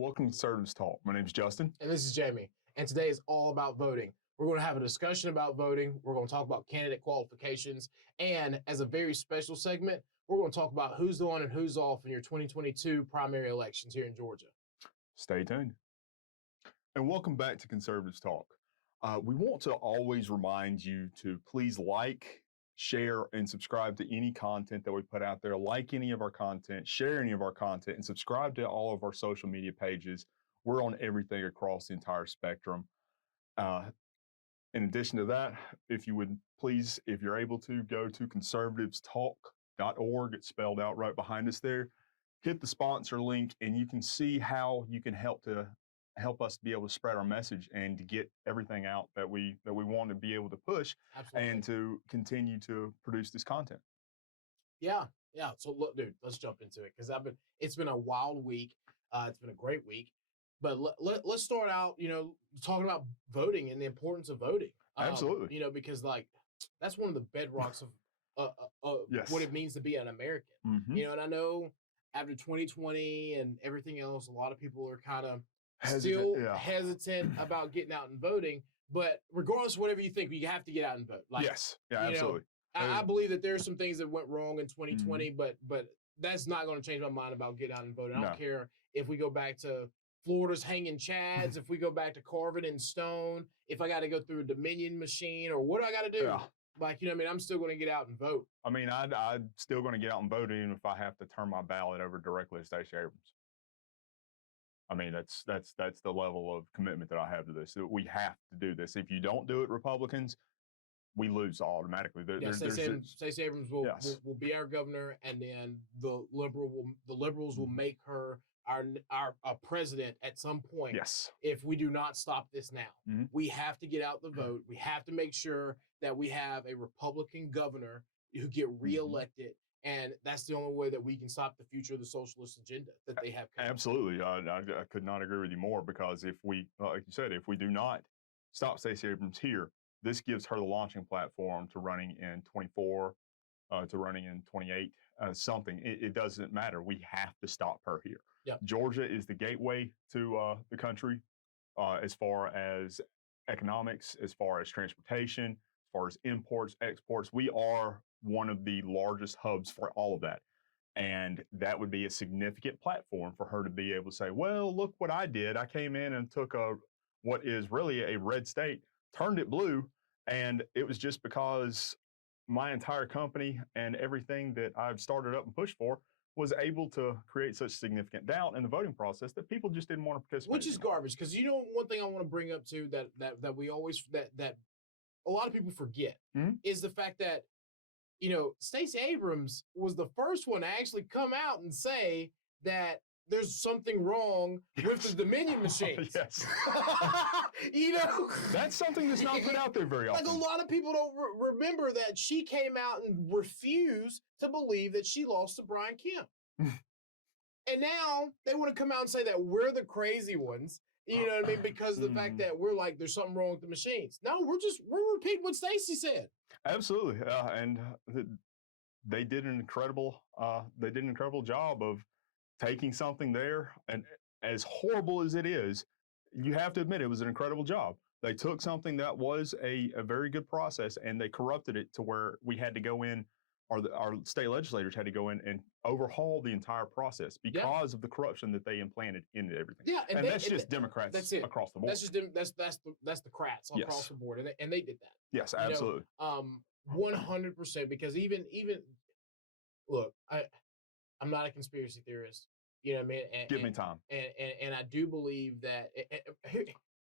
Welcome to Conservatives Talk. My name is Justin. And this is Jamie. And today is all about voting. We're going to have a discussion about voting. We're going to talk about candidate qualifications. And as a very special segment, we're going to talk about who's on and who's off in your 2022 primary elections here in Georgia. Stay tuned. And welcome back to Conservatives Talk. We want to always remind you to please like, share, and subscribe to any content that we put out there. Like any of our content, share any of our content, and subscribe to all of our social media pages. We're on everything across the entire spectrum. In addition to that, if you would please, if you're able to, go to conservativestalk.org. It's spelled out right behind us there. Hit the sponsor link, and you can see how you can help us be able to spread our message and to get everything out that we want to be able to push. Absolutely. And to continue to produce this content. Yeah. So look, dude, let's jump into it because it's been a wild week. It's been a great week. But let's start out, talking about voting and the importance of voting. Absolutely. Because that's one of the bedrocks of yes. what it means to be an American. Mm-hmm. And I know after 2020 and everything else, a lot of people are kind of hesitant about getting out and voting. But regardless of whatever you think, you have to get out and vote. Yes. Yeah, absolutely. I believe that there's some things that went wrong in 2020, but that's not going to change my mind about getting out and voting. I don't care if we go back to Florida's hanging chads, if we go back to carving in stone, if I got to go through a Dominion machine or what do I got to do? Yeah. I'm still going to get out and vote. I'm still going to get out and vote even if I have to turn my ballot over directly to Stacey Abrams. That's the level of commitment that I have to this. We have to do this. If you don't do it, Republicans, we lose automatically. Stacey Abrams will be our governor, and then the liberals will make her our president at some point. Yes. If we do not stop this now, we have to get out the vote. We have to make sure that we have a Republican governor who get reelected. And that's the only way that we can stop the future of the socialist agenda that they have. Absolutely. I could not agree with you more because if we, like you said, if we do not stop Stacey Abrams here, this gives her the launching platform to running in 24, to running in 28, something. It doesn't matter. We have to stop her here. Yep. Georgia is the gateway to the country as far as economics, as far as transportation, as far as imports, exports. We are one of the largest hubs for all of that. And that would be a significant platform for her to be able to say, well, look what I did. I came in and took what is really a red state, turned it blue. And it was just because my entire company and everything that I've started up and pushed for was able to create such significant doubt in the voting process that people just didn't want to participate. Which is garbage. Because one thing I want to bring up too that we always that a lot of people forget is the fact that Stacey Abrams was the first one to actually come out and say that there's something wrong with the Dominion machines. Yes. That's something that's not put out there very often. Like a lot of people don't remember that she came out and refused to believe that she lost to Brian Kemp. And now they want to come out and say that we're the crazy ones. You know what I mean? Because of the fact that we're like, there's something wrong with the machines. No, we're repeating what Stacey said. Absolutely. And they did an incredible job of taking something there. And as horrible as it is, you have to admit it was an incredible job. They took something that was a very good process and they corrupted it to where we had to go in, or our state legislators had to go in and overhaul the entire process because of the corruption that they implanted into everything. Yeah, and that's just Democrats across the board. That's just that's the crats across the board, and they did that. Yes, absolutely. 100%. Because even look, I'm not a conspiracy theorist. You know what I mean? Give me time. And I do believe that.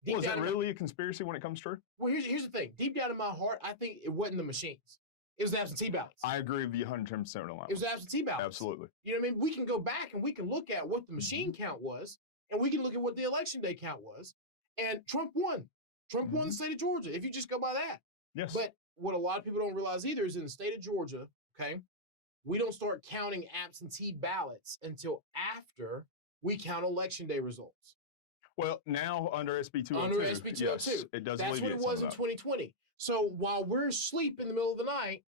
Was that really a conspiracy when it comes true? Well, here's the thing. Deep down in my heart, I think it wasn't the machines. It was the absentee ballots. I agree with you 110% on that. It was the absentee ballots. Absolutely. You know what I mean? We can go back and we can look at what the machine count was, and we can look at what the election day count was, and Trump won. Trump won the state of Georgia, if you just go by that. Yes. But what a lot of people don't realize either is in the state of Georgia, okay, we don't start counting absentee ballots until after we count election day results. Well, now under SB 202. Under SB 202. Yes, it does. That's what it was in 2020. So while we're asleep in the middle of the night,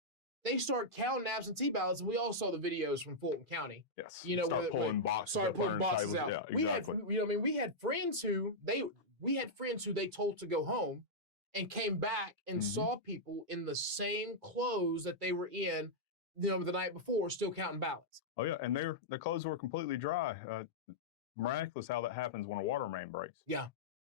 they start counting absentee ballots, and we all saw the videos from Fulton County. Yes. You know, start pulling boxes, start pulling boxes out. Yeah, exactly. We had friends who they told to go home, and came back and saw people in the same clothes that they were in, the night before, still counting ballots. Oh yeah, and their clothes were completely dry. Miraculous how that happens when a water main breaks. Yeah.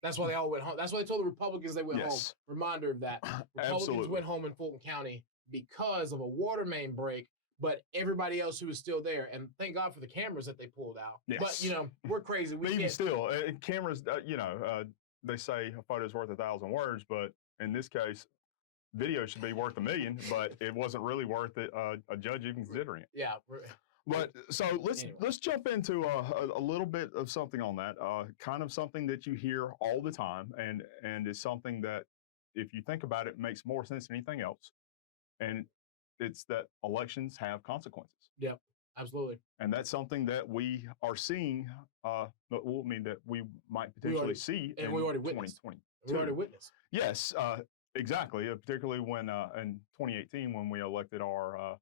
That's why they all went home. That's why they told the Republicans they went home. Reminder of that. Republicans went home in Fulton County because of a water main break, but everybody else who was still there, and thank God for the cameras that they pulled out. Yes. But, we're crazy. But even still, cameras, they say a photo's worth 1,000 words, but in this case, video should be worth 1,000,000, but it wasn't really worth it, a judge even considering it. Yeah. But so let's jump into a little bit of something on that, kind of something that you hear all the time, and is something that, if you think about it, makes more sense than anything else, and it's that elections have consequences. Yep, absolutely. And that's something that we are seeing. That we might potentially see in 2020. We already witnessed. Yes, exactly. Particularly when in 2018, when we elected our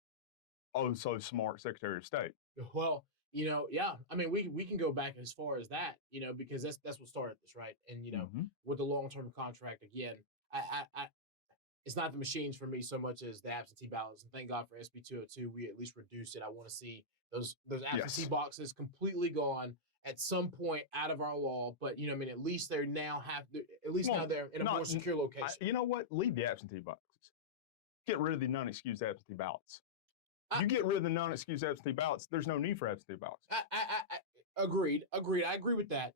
so smart Secretary of State. Well, yeah. I mean, we can go back as far as that, because that's what started this, right? And with the long-term contract, again, I it's not the machines for me so much as the absentee ballots. And thank God for SB 202, we at least reduced it. I want to see those absentee boxes completely gone at some point out of our law. But at least they're now now they're in a more secure location. You know what? Leave the absentee boxes. Get rid of the non-excused absentee ballots. You get rid of the non-excused absentee ballots, there's no need for absentee ballots. Agreed. I agree with that.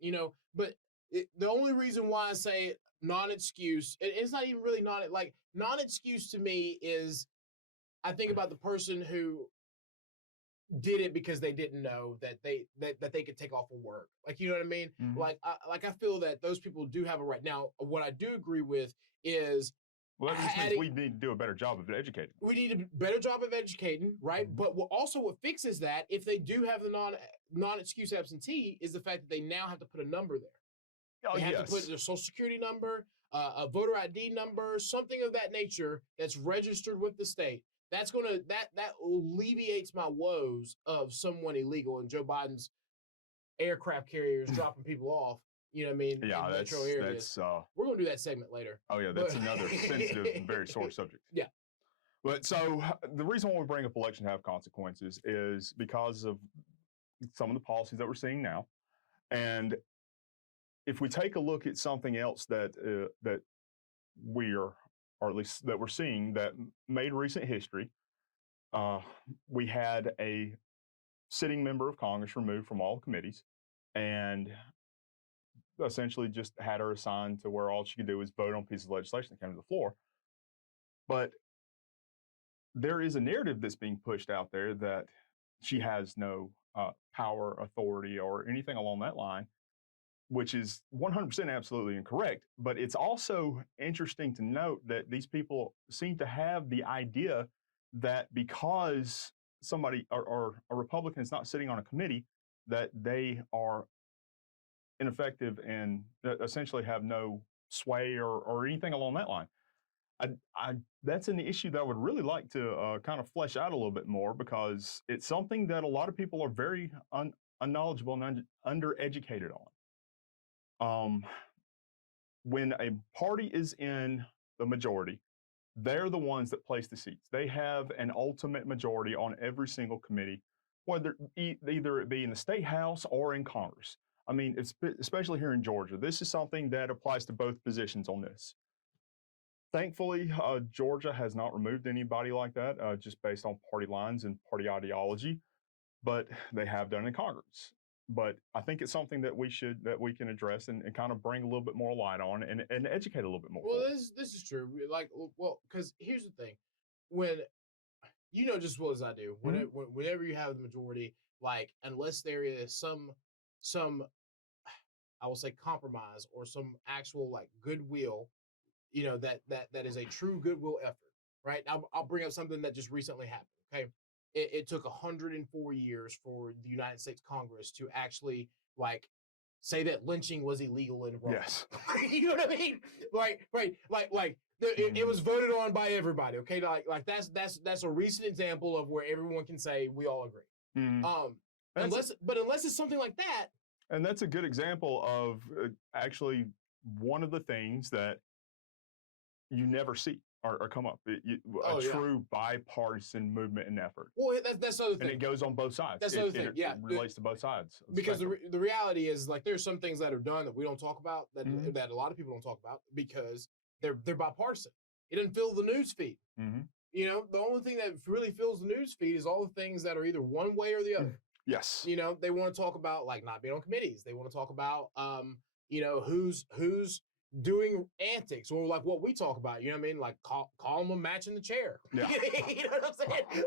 But the only reason why I say non-excuse, it's not even really non-excuse to me is, I think about the person who did it because they didn't know that they could take off of work. You know what I mean? Mm-hmm. I feel that those people do have a right. Now, what I do agree with is, well, that just means we need to do a better job of educating. We need a better job of educating, right? Mm-hmm. But what fixes that, if they do have the non-excuse absentee, is the fact that they now have to put a number there. They have to put their social security number, a voter ID number, something of that nature that's registered with the state. That alleviates my woes of someone illegal and Joe Biden's aircraft carriers dropping people off. You know what I mean? Yeah, that's we're gonna do that segment later. Oh yeah, that's another sensitive and very sore subject. Yeah. But so the reason why we bring up election to have consequences is because of some of the policies that we're seeing now. And if we take a look at something else that or at least that we're seeing that made recent history, we had a sitting member of Congress removed from all committees, and essentially just had her assigned to where all she could do was vote on pieces of legislation that came to the floor. But there is a narrative that's being pushed out there that she has no power, authority, or anything along that line, which is 100% absolutely incorrect. But it's also interesting to note that these people seem to have the idea that because somebody or a Republican is not sitting on a committee, that they are ineffective and essentially have no sway or anything along that line. That's an issue that I would really like to kind of flesh out a little bit more, because it's something that a lot of people are very unknowledgeable and undereducated on. When a party is in the majority, they're the ones that place the seats. They have an ultimate majority on every single committee, whether either it be in the state house or in Congress. I mean, especially here in Georgia, this is something that applies to both positions on this. Thankfully, Georgia has not removed anybody like that, just based on party lines and party ideology, but they have done in Congress. But I think it's something that we can address and kind of bring a little bit more light on and educate a little bit more. Well, this is true. Because here's the thing, when just as well as I do, whenever you have the majority, unless there is some I will say compromise or some actual goodwill, that is a true goodwill effort, right? I'll bring up something that just recently happened. Okay, it took 104 years for the United States Congress to actually say that lynching was illegal and wrong. Yes. You know what I mean? Right. It was voted on by everybody. Okay, like that's a recent example of where everyone can say we all agree. Unless it's something like that. And that's a good example of actually one of the things that you never see or come up. A true bipartisan movement and effort. Well, that's the other thing. And it goes on both sides. That's the other thing. It relates to both sides. Because the reality is, like, there's some things that are done that we don't talk about, that that a lot of people don't talk about because they're bipartisan. It doesn't fill the news feed. You know, the only thing that really fills the news feed is all the things that are either one way or the other. Yes. You know, they want to talk about, like, not being on committees. They want to talk about, you know, who's doing antics, or like what we talk about. You know what I mean? Like call them a match in the chair. Yeah. You know what I'm saying?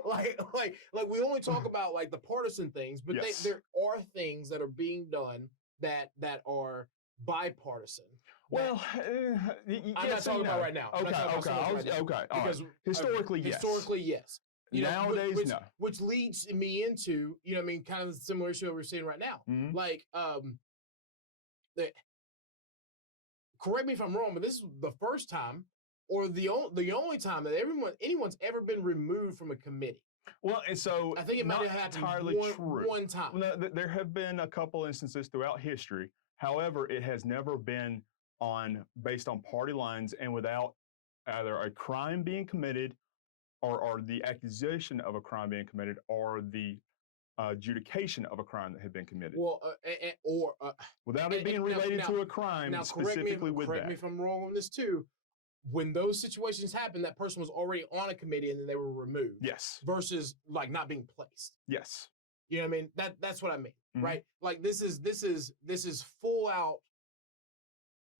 Like we only talk about like the partisan things, but there are things that are being done that are bipartisan. Well, I'm not talking about right now. Okay. Because historically, yes. Historically, yes. You know, nowadays, no. Which leads me into, you know what I mean, kind of the similar issue that we're seeing right now. Like, correct me if I'm wrong, but this is the first time, or the only time that anyone's ever been removed from a committee. Well, and so I think it might have happened one time. No, there have been a couple instances throughout history. However, it has never been based on party lines and without either a crime being committed or the accusation of a crime being committed or the adjudication of a crime that had been committed. Well, without it being related to a crime specifically with that. Correct me if I'm wrong on this too. When those situations happen, that person was already on a committee and then they were removed. Yes. Versus like not being placed. Yes. You know what I mean? That's what I mean, right? Like this is full out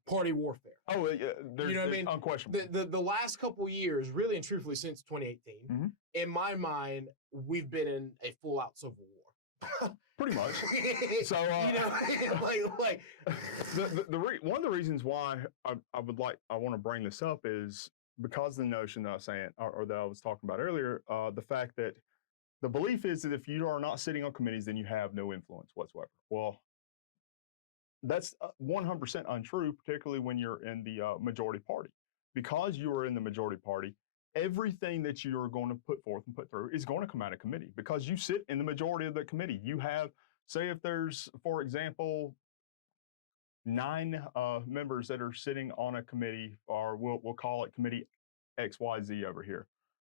party warfare. Oh, yeah, you know what I mean? Unquestionable. The last couple of years, really and truthfully, since 2018, in my mind, we've been in a full out civil war. Pretty much. So you know, like one of the reasons why I want to bring this up is because the notion that I was saying or that I was talking about earlier, the fact that the belief is that if you are not sitting on committees, then you have no influence whatsoever. Well, that's 100% untrue, particularly when you're in the majority party. Because you are in the majority party, everything that you are going to put forth and put through is going to come out of committee because you sit in the majority of the committee. You have, say if there's, for example, 9 members that are sitting on a committee, or we'll call it committee XYZ over here.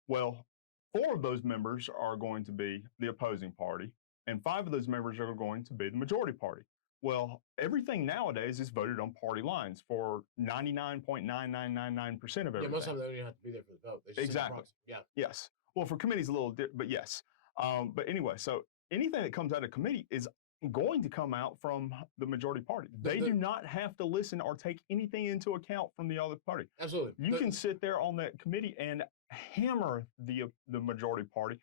Well, 4 of those members are going to be the opposing party, and 5 of those members are going to be the majority party. Well, everything nowadays is voted on party lines for 99.9999% of everything. Yeah, most of them don't even have to be there for the vote. Exactly. Yeah. Yes. Well, for committees a little different, but yes. But anyway, so anything that comes out of committee is going to come out from the majority party. They do not have to listen or take anything into account from the other party. Absolutely. You can sit there on that committee and hammer the majority party,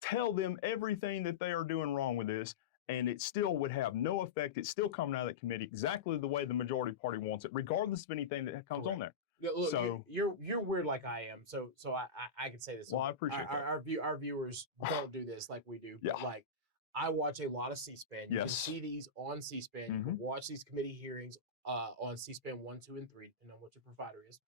tell them everything that they are doing wrong with this, and it still would have no effect. It's still coming out of that committee exactly the way the majority party wants it, regardless of anything that comes on there. Yeah, look, so you're weird like I am. So I can say this. Well, I appreciate that. Our viewers don't do this like we do. Yeah. But like I watch a lot of C-SPAN. You can see these on C-SPAN. You can watch these committee hearings on C-SPAN 1, 2, and 3, depending on what your provider is.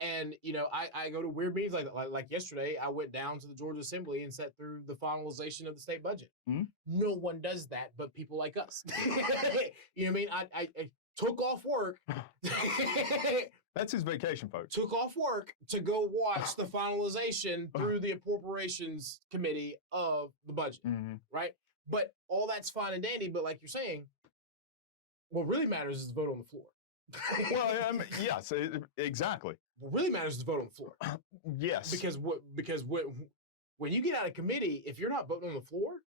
And you know, I go to weird meetings like yesterday. I went down to the Georgia Assembly and sat through the finalization of the state budget. No one does that, but people like us. You know what I mean? I took off work. That's his vacation, folks. Took off work to go watch the finalization through the appropriations committee of the budget, right? But all that's fine and dandy. But like you're saying, what really matters is the vote on the floor. Well, yes, exactly. What really matters is the vote on the floor. Yes. Because when you get out of committee, if you're not voting on the floor,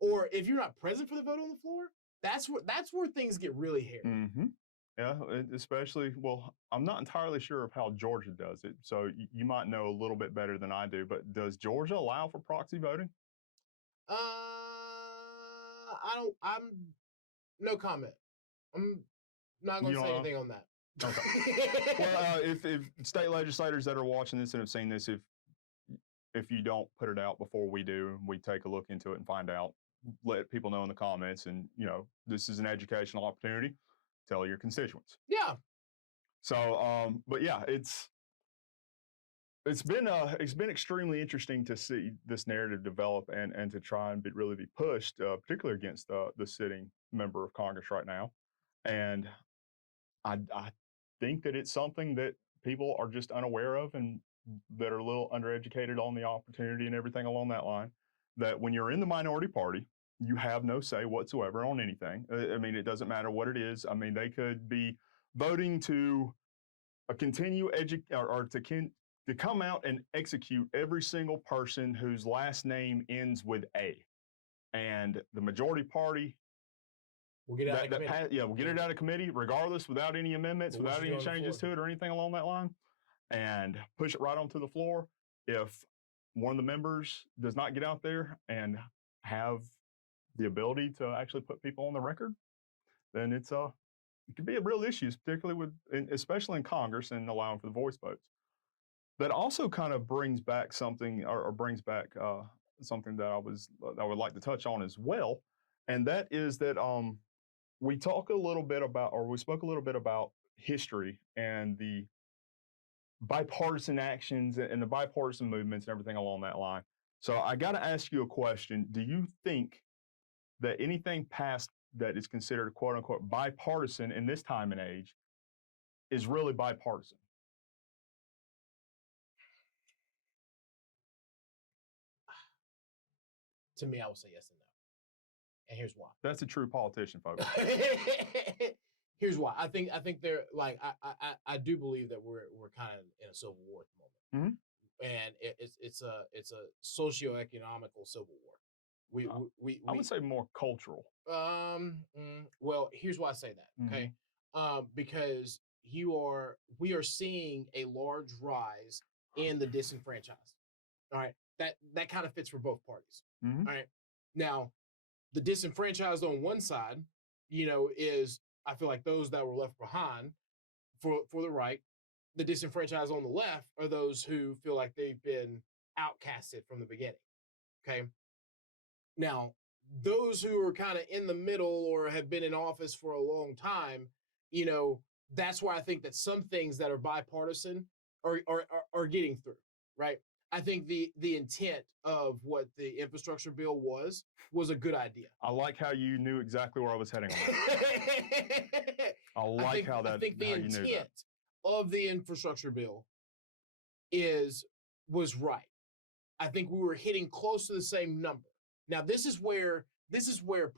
or if you're not present for the vote on the floor, that's where things get really hairy. Yeah, especially, well, I'm not entirely sure of how Georgia does it, so you might know a little bit better than I do, but does Georgia allow for proxy voting? No comment. I'm not going to say anything on that. Okay. Well, if state legislators that are watching this and have seen this, if you don't put it out before we do, we take a look into it and find out, let people know in the comments, and, you know, this is an educational opportunity. Tell your constituents. Yeah. So, but yeah, it's been extremely interesting to see this narrative develop and to try and really be pushed, particularly against the sitting member of Congress right now. And I think that it's something that people are just unaware of and that are a little undereducated on the opportunity and everything along that line. That when you're in the minority party, you have no say whatsoever on anything. I mean, it doesn't matter what it is. I mean, they could be voting to continue or to come out and execute every single person whose last name ends with A, and the majority party we'll get out of committee. we'll get it out of committee regardless, without any amendments, without any changes to it or anything along that line, and push it right onto the floor. If one of the members does not get out there and have the ability to actually put people on the record, then it could be a real issue, particularly especially in Congress and allowing for the voice votes. That also kind of brings back something, or brings back something that I would like to touch on as well, and that is that we spoke a little bit about history and the bipartisan actions and the bipartisan movements and everything along that line. So I got to ask you a question. Do you think that anything passed that is considered quote unquote bipartisan in this time and age is really bipartisan? To me, I would say yes and no. And here's why. That's a true politician, folks. Here's why. I think they're like I do believe that we're kind of in a civil war at the moment, and it's a socioeconomical civil war. I would say more cultural. Well, here's why I say that. Okay, because we are seeing a large rise in the disenfranchised. All right, that kind of fits for both parties. All right, now the disenfranchised on one side, is, I feel like, those that were left behind for the right. The disenfranchised on the left are those who feel like they've been outcasted from the beginning. Okay. Now, those who are kind of in the middle or have been in office for a long time, that's why I think that some things that are bipartisan are getting through, right? I think the intent of what the infrastructure bill was a good idea. I like how you knew exactly where I was heading on that. I think the intent of the infrastructure bill was right. I think we were hitting close to the same number. Now, this is where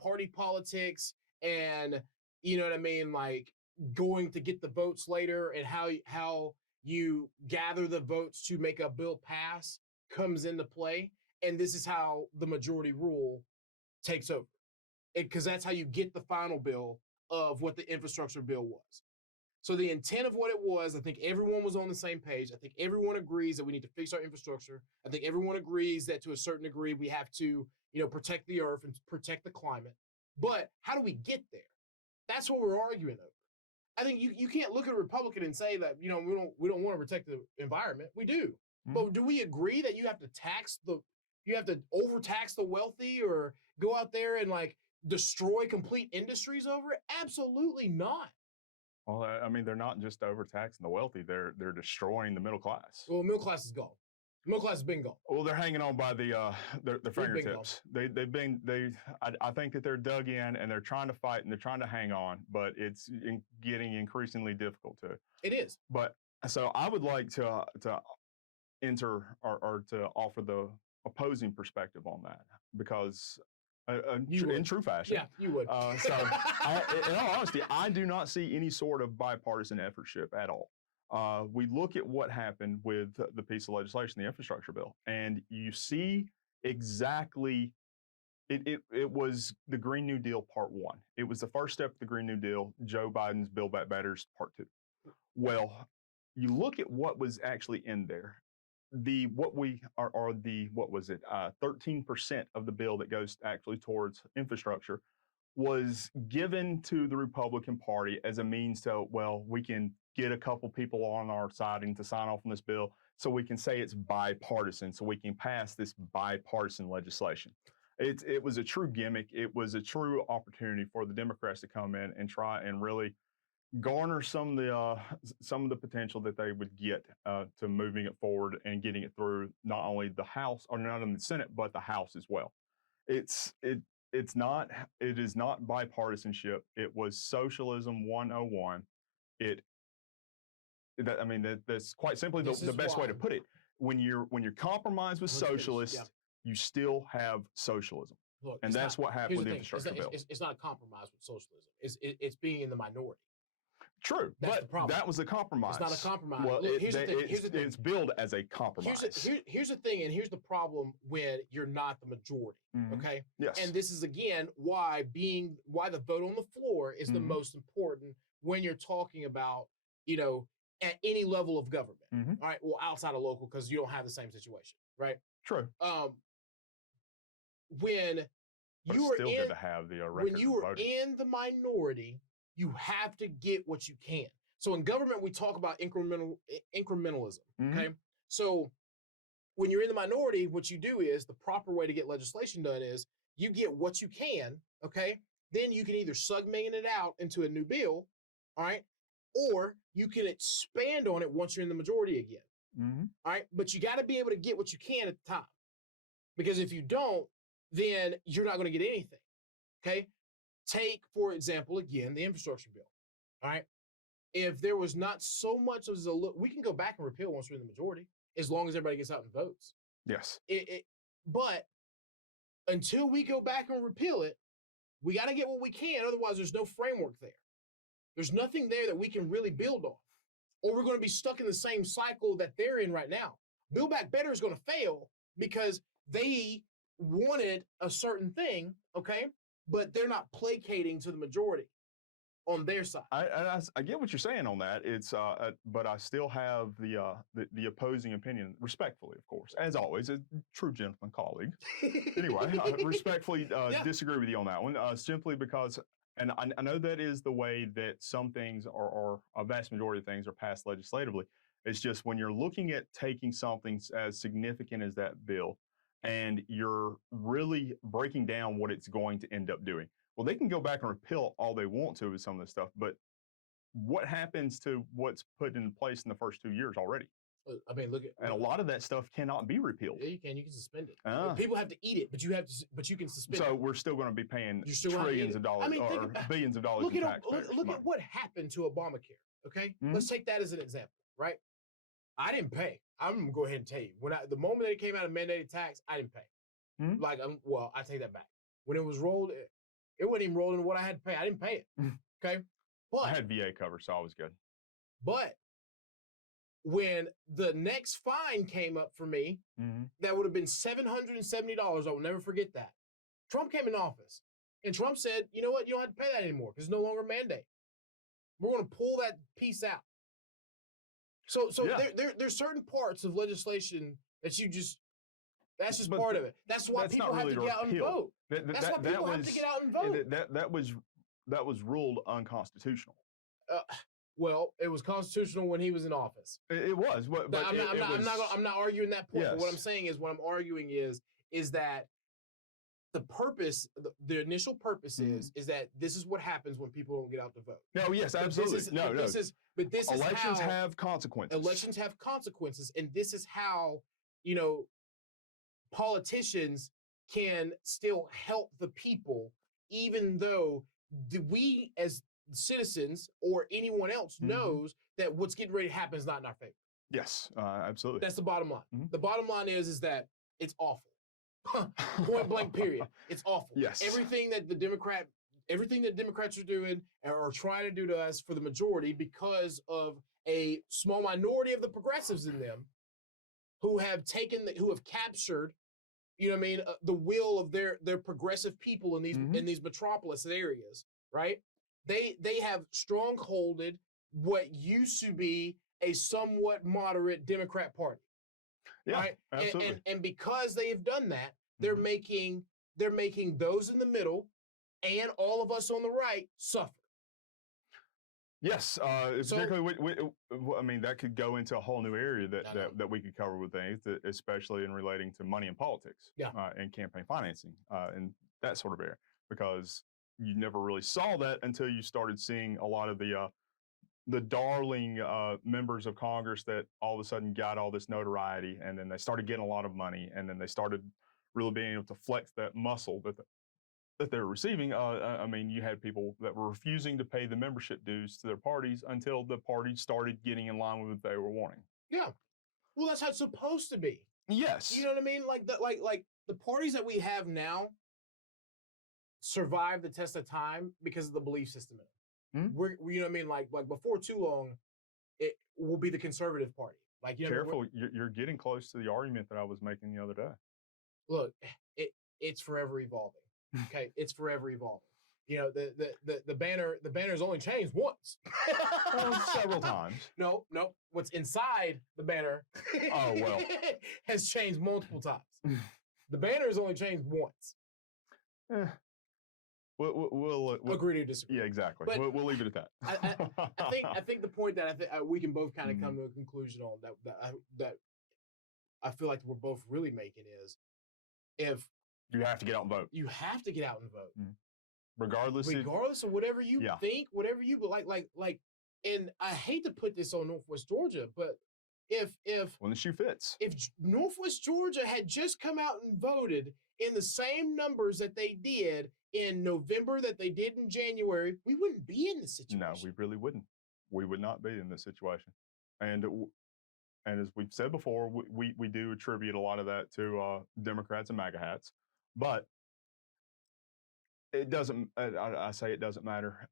party politics and, you know what I mean, like going to get the votes later and how you gather the votes to make a bill pass comes into play. And this is how the majority rule takes over. Because that's how you get the final bill of what the infrastructure bill was. So the intent of what it was, I think everyone was on the same page. I think everyone agrees that we need to fix our infrastructure. I think everyone agrees that to a certain degree we have to, protect the earth and protect the climate. But how do we get there? That's what we're arguing over. I think you can't look at a Republican and say that, we don't want to protect the environment. We do. But do we agree that you have to overtax the wealthy or go out there and like destroy complete industries over it? Absolutely not. Well, I mean, they're not just overtaxing the wealthy; they're destroying the middle class. Well, middle class is gone. Middle class has been gone. Well, they're hanging on by their fingertips. I think that they're dug in and they're trying to fight and they're trying to hang on, but it's getting increasingly difficult to. It is. But so I would like to enter or to offer the opposing perspective on that, because in true fashion. Yeah, you would. In all honesty, I do not see any sort of bipartisan effortship at all. We look at what happened with the piece of legislation, the infrastructure bill, and you see exactly it was the Green New Deal Part 1. It was the first step of the Green New Deal, Joe Biden's Build Back Better's Part 2. Well, you look at what was actually in there. 13% of the bill that goes actually towards infrastructure was given to the Republican Party as a means to, we can get a couple people on our side and to sign off on this bill so we can say it's bipartisan, so we can pass this bipartisan legislation. It was a true gimmick. It was a true opportunity for the Democrats to come in and try and really garner some of the potential that they would get to moving it forward and getting it through not only the House or not only the Senate but the House as well. It's not it is not bipartisanship. It was socialism 101. It that I mean that's quite simply the best way to put it. When you're compromised with socialists, you still have socialism. Look, and that's what happened with the infrastructure bill. It's not a compromise with socialism. It's being in the minority. True, that's but that was a compromise. It's not a compromise. Well, look, here's the thing. It's billed as a compromise. Here's the thing, and here's the problem when you're not the majority. Okay. Yes. And this is again why the vote on the floor is the most important when you're talking about at any level of government. All right. Well, outside of local because you don't have the same situation, right? True. When but you are still good to have the record when you are in the minority, you have to get what you can. So in government, we talk about incrementalism. Okay. So when you're in the minority, what you do is the proper way to get legislation done is you get what you can. Okay. Then you can either segment it out into a new bill. All right. Or you can expand on it once you're in the majority again. All right. But you got to be able to get what you can at the time. Because if you don't, then you're not going to get anything. Okay. Take, for example, again, the infrastructure bill. All right. If there was not so much as we can go back and repeal once we're in the majority, as long as everybody gets out and votes. Yes. But until we go back and repeal it, we got to get what we can. Otherwise, there's no framework there. There's nothing there that we can really build on. Or we're going to be stuck in the same cycle that they're in right now. Build Back Better is going to fail because they wanted a certain thing, okay? But they're not placating to the majority on their side. I get what you're saying on that. It's but I still have the opposing opinion, respectfully, of course, as always, a true gentleman colleague. Anyway, I respectfully disagree with you on that one, simply because, and I know that is the way that some things or a vast majority of things are passed legislatively. It's just when you're looking at taking something as significant as that bill, and you're really breaking down what it's going to end up doing. Well, they can go back and repeal all they want to with some of this stuff, but what happens to what's put in place in the first 2 years already? I mean, and a lot of that stuff cannot be repealed. Yeah, you can. You can suspend it. People have to eat it, but you can suspend it. So we're still going to be paying trillions of dollars or billions of dollars in taxpayers. Look at what happened to Obamacare. Okay, let's take that as an example, right? I didn't pay. I'm gonna go ahead and tell you the moment that it came out of mandated tax, I didn't pay. Like, well, I take that back. When it was rolled, it wasn't even rolled into what I had to pay. I didn't pay it. Okay, but I had VA cover, so I was good. But when the next fine came up for me, that would have been $770. I will never forget that. Trump came in office, and Trump said, "You know what? You don't have to pay that anymore because it's no longer a mandate. We're going to pull that piece out." So there's certain parts of legislation that that's just part of it. That's why people have to get out and vote. That's why people have to get out and vote. That was ruled unconstitutional. Well, it was constitutional when he was in office. It was. But I'm not arguing that point. Yes. But what I'm saying is, what I'm arguing is that the purpose, the initial purpose is that this is what happens when people don't get out to vote. No, yes, absolutely. But this is elections have consequences. Elections have consequences, and this is how politicians can still help the people, even though we as citizens or anyone else knows that what's getting ready to happen is not in our favor. Yes, absolutely. That's the bottom line. The bottom line is that it's awful. Point blank, period. It's awful. Yes. Everything that Democrats are doing or trying to do to us for the majority, because of a small minority of the progressives in them who have captured, the will of their progressive people in these metropolis areas, right? They have strongholded what used to be a somewhat moderate Democrat Party. Yeah, right? Absolutely. And because they have done that, they're making those in the middle and all of us on the right suffer. Yes, particularly. I mean, that could go into a whole new area that we could cover with things, especially in relating to money and politics, and campaign financing, and that sort of area, because you never really saw that until you started seeing a lot of the the darling members of Congress that all of a sudden got all this notoriety, and then they started getting a lot of money, and then they started really being able to flex that muscle that they're receiving. I mean, you had people that were refusing to pay the membership dues to their parties until the parties started getting in line with what they were wanting. Yeah. Well, that's how it's supposed to be. Yes. You know what I mean? Like the parties that we have now survive the test of time because of the belief system in it. You know what I mean? Like before too long, it will be the conservative party. Like, you know, careful, you're getting close to the argument that I was making the other day. Look, it's forever evolving. Okay, it's forever evolving. You know, the banner's only changed once. Several times. No. What's inside the banner has changed multiple times. The banner has only changed once. We'll agree to disagree. Yeah, exactly. But we'll leave it at that. I think the point that we can both kind of come to a conclusion on that I feel like we're both really making is, if you have to get out and vote, you have to get out and vote, regardless of whatever you think, whatever you like. And I hate to put this on Northwest Georgia, but if when the shoe fits, if Northwest Georgia had just come out and voted in the same numbers that they did in November that they did in January, we wouldn't be in this situation. No, we really wouldn't. We would not be in this situation. And as we've said before, we do attribute a lot of that to Democrats and MAGA hats. But it doesn't, I say it doesn't matter.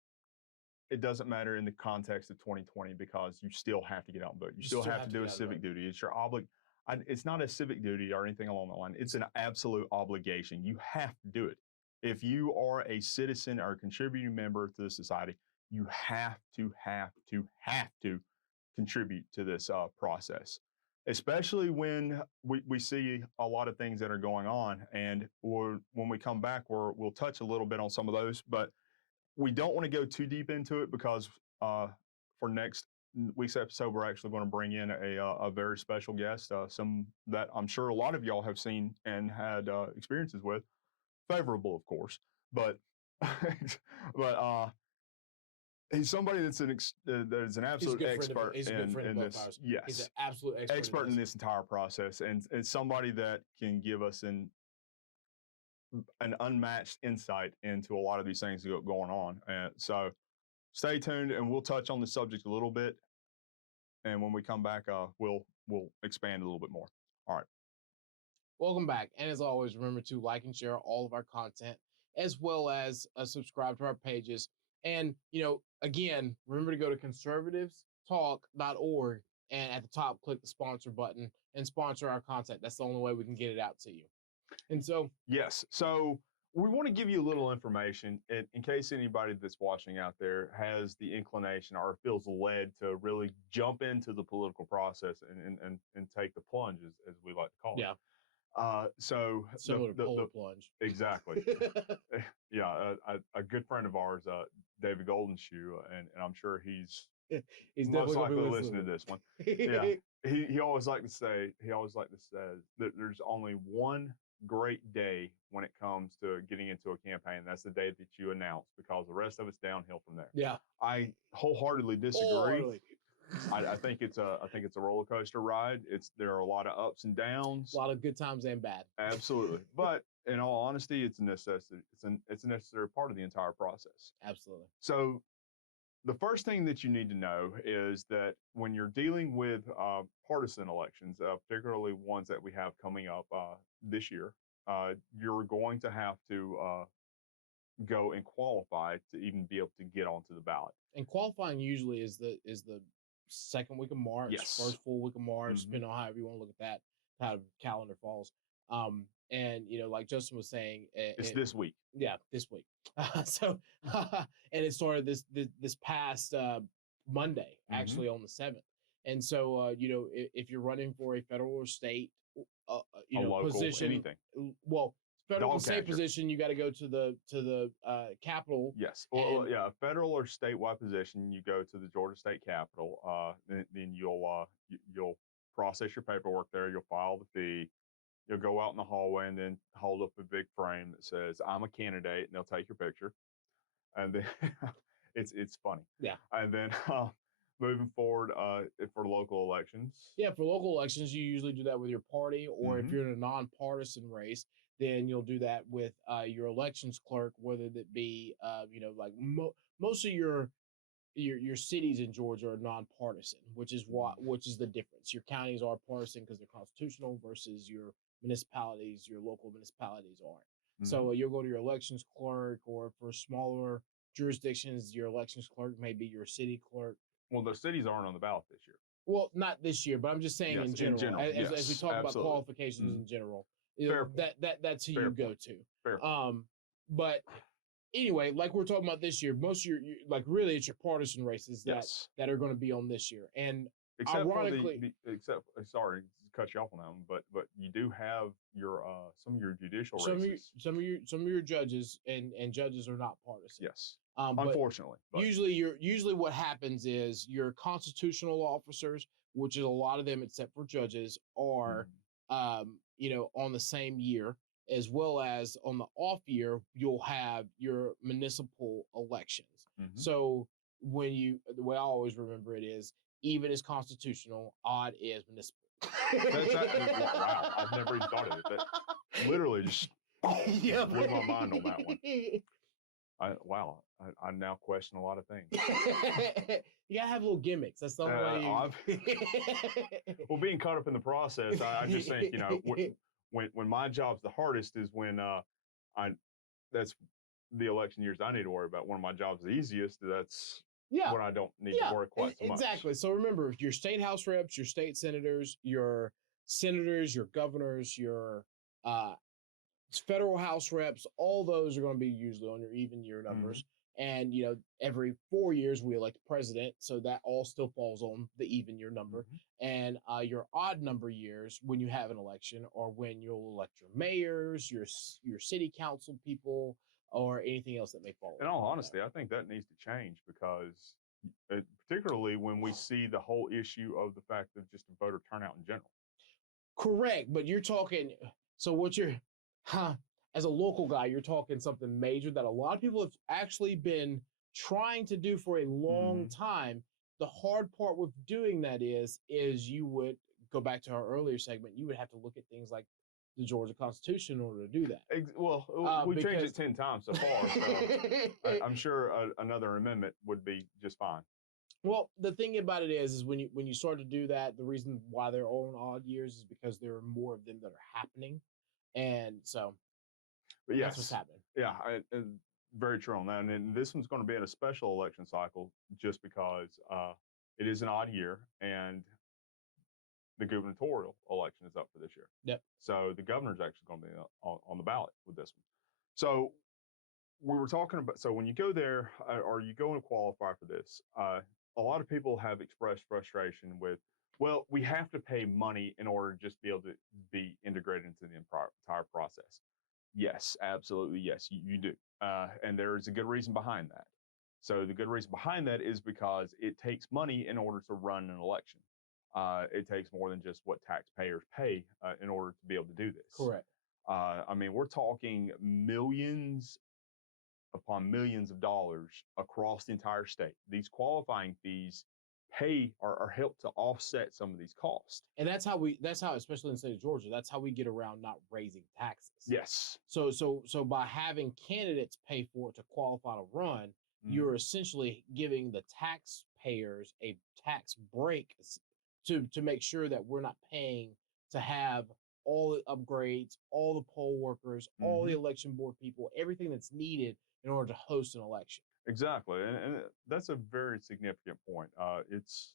It doesn't matter in the context of 2020 because you still have to get out and vote. You still have to do a civic duty. It's your it's not a civic duty or anything along that line. It's an absolute obligation. You have to do it. If you are a citizen or a contributing member to the society, you have to contribute to this process, especially when we see a lot of things that are going on. And when we come back, we'll touch a little bit on some of those, but we don't want to go too deep into it because for next week's episode, we're actually going to bring in a very special guest, some that I'm sure a lot of y'all have seen and had experiences with, favorable, of course, but he's somebody that's an absolute expert in this. Yes, he's an absolute expert in this entire process, and somebody that can give us an unmatched insight into a lot of these things going on. And so stay tuned, and we'll touch on the subject a little bit. And when we come back, we'll expand a little bit more. All right. Welcome back. And as always, remember to like and share all of our content, as well as subscribe to our pages. And, again, remember to go to conservativestalk.org, and at the top, click the sponsor button and sponsor our content. That's the only way we can get it out to you. And so, yes. So we want to give you a little information in case anybody that's watching out there has the inclination or feels led to really jump into the political process and take the plunge, as we like to call it. Yeah. So similar to polar plunge. Exactly. Yeah. A good friend of ours, David Goldenshoe, and I'm sure he's most likely listening to this one. Yeah. He always liked to say that there's only one great day when it comes to getting into a campaign. That's the day that you announce, because the rest of it's downhill from there. Yeah. I wholeheartedly disagree. I think it's a roller coaster ride. There are a lot of ups and downs, a lot of good times and bad. Absolutely. But in all honesty, it's a necessity. It's a necessary part of the entire process. Absolutely. So the first thing that you need to know is that when you're dealing with partisan elections, particularly ones that we have coming up this year, you're going to have to go and qualify to even be able to get onto the ballot. And qualifying usually is the second week of March, yes. First full week of March, depending on however you want to look at that, how the calendar falls. And like Justin was saying, it's this week. Yeah, this week. And it started this past Monday, actually on the 7th. And so if you're running for a federal or state local, position, anything. Well, federal or state position, you got to go to the Capitol. Yes. Well, yeah, a federal or statewide position, you go to the Georgia State Capitol. Then you'll process your paperwork there. You'll file the fee. You'll go out in the hallway and then hold up a big frame that says, "I'm a candidate," and they'll take your picture. And then it's funny. Yeah. And then moving forward for local elections. Yeah, for local elections, you usually do that with your party, or if you're in a nonpartisan race, then you'll do that with your elections clerk, whether that be like most of your cities in Georgia are nonpartisan, which is the difference. Your counties are partisan because they're constitutional versus your municipalities, your local municipalities aren't. So you'll go to your elections clerk, or for smaller jurisdictions, your elections clerk may be your city clerk. Well, the cities aren't on the ballot this year. Well, not this year, but I'm just saying in general. As we talk about qualifications in general, that's who you go to. Fair. But anyway, like we're talking about this year, most of your like really it's your partisan races that are going to be on this year. And except ironically, sorry to cut you off on that one, but you do have your some of your judicial races. Some of your judges and judges are not partisan. Yes. Unfortunately, usually what happens is your constitutional officers, which is a lot of them except for judges, are on the same year, as well as on the off year you'll have your municipal elections. So the way I always remember it is even is constitutional, odd is municipal. Wow, I've never even thought of it. That literally just blew my mind on that one. I now question a lot of things. You gotta have little gimmicks. That's the only way. Well, being caught up in the process, I just think when my job's the hardest is when that's the election years I need to worry about. When my job's the easiest, that's when I don't need to worry quite so much. Exactly. So remember, your state house reps, your state senators, your governors, your federal house reps, all those are going to be usually on your even year numbers. And every 4 years we elect president, so that all still falls on the even year number. And your odd number years, when you have an election, or when you'll elect your mayors, your city council people, or anything else that may fall. In all honesty, I think that needs to change, because particularly when we see the whole issue of the fact of just voter turnout in general. Correct, but you're talking. So what you're, as a local guy, you're talking something major that a lot of people have actually been trying to do for a long time. The hard part with doing that is you would go back to our earlier segment. You would have to look at things like the Georgia Constitution in order to do that. Well, we've changed it 10 times so far, so I'm sure another amendment would be just fine. Well, the thing about it is when you start to do that, the reason why they're all in odd years is because there are more of them that are happening, and so that's what's happening. Yeah, very true on that. And this one's going to be in a special election cycle just because it is an odd year, and the gubernatorial election is up for this year. Yep. So the governor's actually going to be on the ballot with this one. So we were talking about, so when you go there, or you go and qualify for this, a lot of people have expressed frustration with, well, we have to pay money in order to just be able to be integrated into the entire process. Yes, absolutely. Yes, you do. And there is a good reason behind that. So the good reason behind that is because it takes money in order to run an election. It takes more than just what taxpayers pay in order to be able to do this. Correct. I mean, we're talking millions upon millions of dollars across the entire state. These qualifying fees are help to offset some of these costs. And that's how, especially in the state of Georgia, that's how we get around not raising taxes. Yes. So by having candidates pay for it to qualify to run, you're essentially giving the taxpayers a tax break to make sure that we're not paying to have all the upgrades, all the poll workers, all the election board people, everything that's needed in order to host an election. Exactly, and that's a very significant point. It's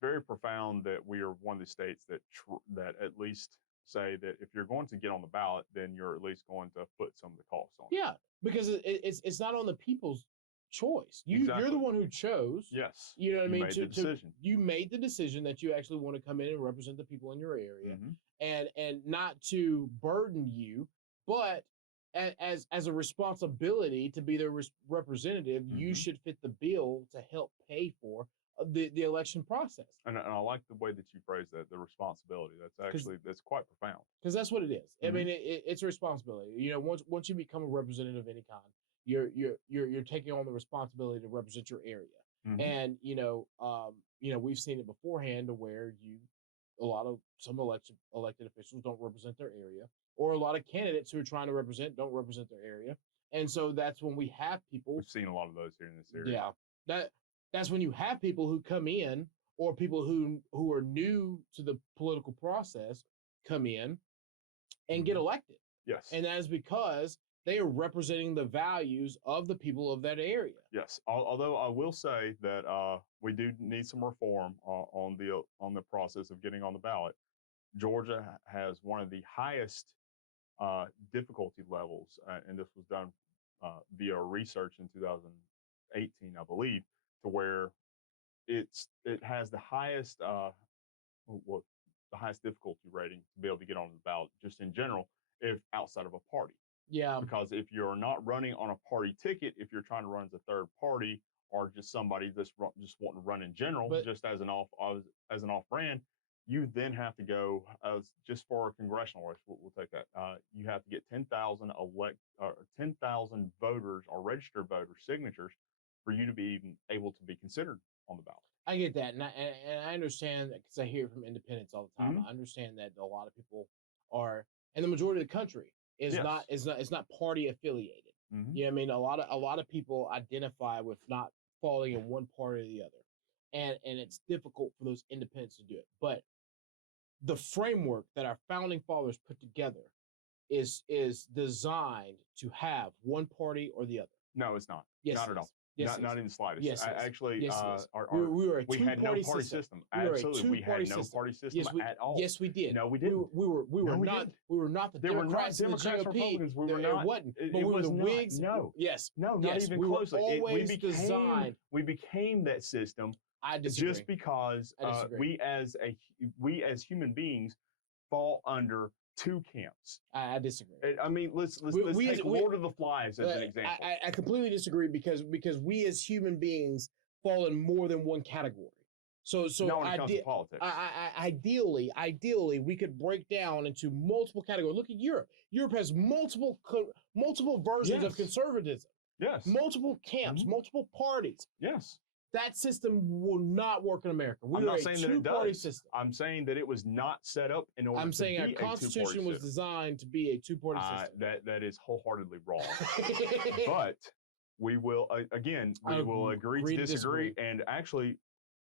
very profound that we are one of the states that at least say that if you're going to get on the ballot, then you're at least going to put some of the costs on. Yeah, because it's not on the people's choice. You're the one who chose. Yes. You know what I mean? Made the decision. You made the decision that you actually want to come in and represent the people in your area, and not to burden you, but as a responsibility to be their representative, you should fit the bill to help pay for the election process. And I like the way that you phrase that, the responsibility. That's quite profound. Because that's what it is. I mean, it's a responsibility. You know, once you become a representative of any kind, you're taking on the responsibility to represent your area. And we've seen it beforehand to where some elected officials don't represent their area, or a lot of candidates who are trying to represent don't represent their area. And so that's when we have people. We've seen a lot of those here in this area. Yeah, that's when you have people who come in, or people who are new to the political process come in and get elected. Yes. And that is because they are representing the values of the people of that area. Yes. Although I will say that we do need some reform on the process of getting on the ballot. Georgia has one of the highest difficulty levels, and this was done via research in 2018, I believe, to where it has the highest the highest difficulty rating to be able to get on the ballot, just in general, if outside of a party. Yeah. Because if you're not running on a party ticket, if you're trying to run as a third party, or just somebody that's just wanting to run in general, just as an off brand, you then have to go just for a congressional race. We'll take that. You have to get 10,000 voters or registered voter signatures for you to be even able to be considered on the ballot. I get that, and I understand that because I hear it from independents all the time. I understand that a lot of people are, and the majority of the country is not party affiliated. You know what I mean? A lot of people identify with not falling in one party or the other, and it's difficult for those independents to do it. But the framework that our founding fathers put together is designed to have one party or the other. No, it's not. Yes, not at all. Yes, not in the slightest. Yes, actually, yes, we had no party system. Absolutely, we had no party system at all. Yes, we did. No, we didn't. We were not the Democrats and the GOP. Republicans. We were not. It wasn't. But we were the Whigs. No. Yes. No, not even close. We became that system. I disagree. Just because we as human beings fall under two camps. I disagree. I mean, let's take Lord of the Flies as an example. I completely disagree because we as human beings fall in more than one category. So when it comes to politics. Ideally, we could break down into multiple categories. Look at Europe. Europe has multiple versions of conservatism. Yes. Multiple camps, multiple parties. Yes. That system will not work in America. I'm not saying that it does. System. I'm saying that it was not set up in order to be a two-party system. I'm saying our Constitution was designed to be a two-party system. That is wholeheartedly wrong. But we will, again, will agree to disagree. And actually,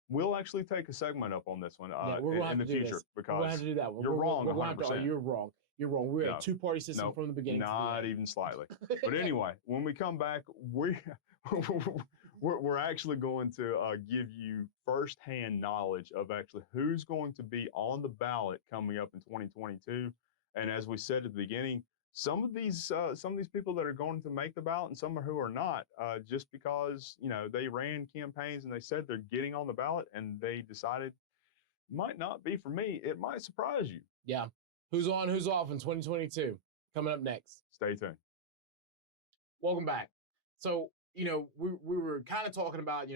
we'll take a segment up on this one in the future. Because we'll have to do that. You're wrong 100%. You're wrong. You're wrong. We're a two-party system from the beginning. Not even slightly. But anyway, when we come back, we're actually going to give you firsthand knowledge of actually who's going to be on the ballot coming up in 2022. And as we said at the beginning, some of these people that are going to make the ballot and some who are not, just because they ran campaigns and they said they're getting on the ballot and they decided might not be for me. It might surprise you. Yeah. Who's on, who's off in 2022? Coming up next. Stay tuned. Welcome back. So, we were kind of talking about,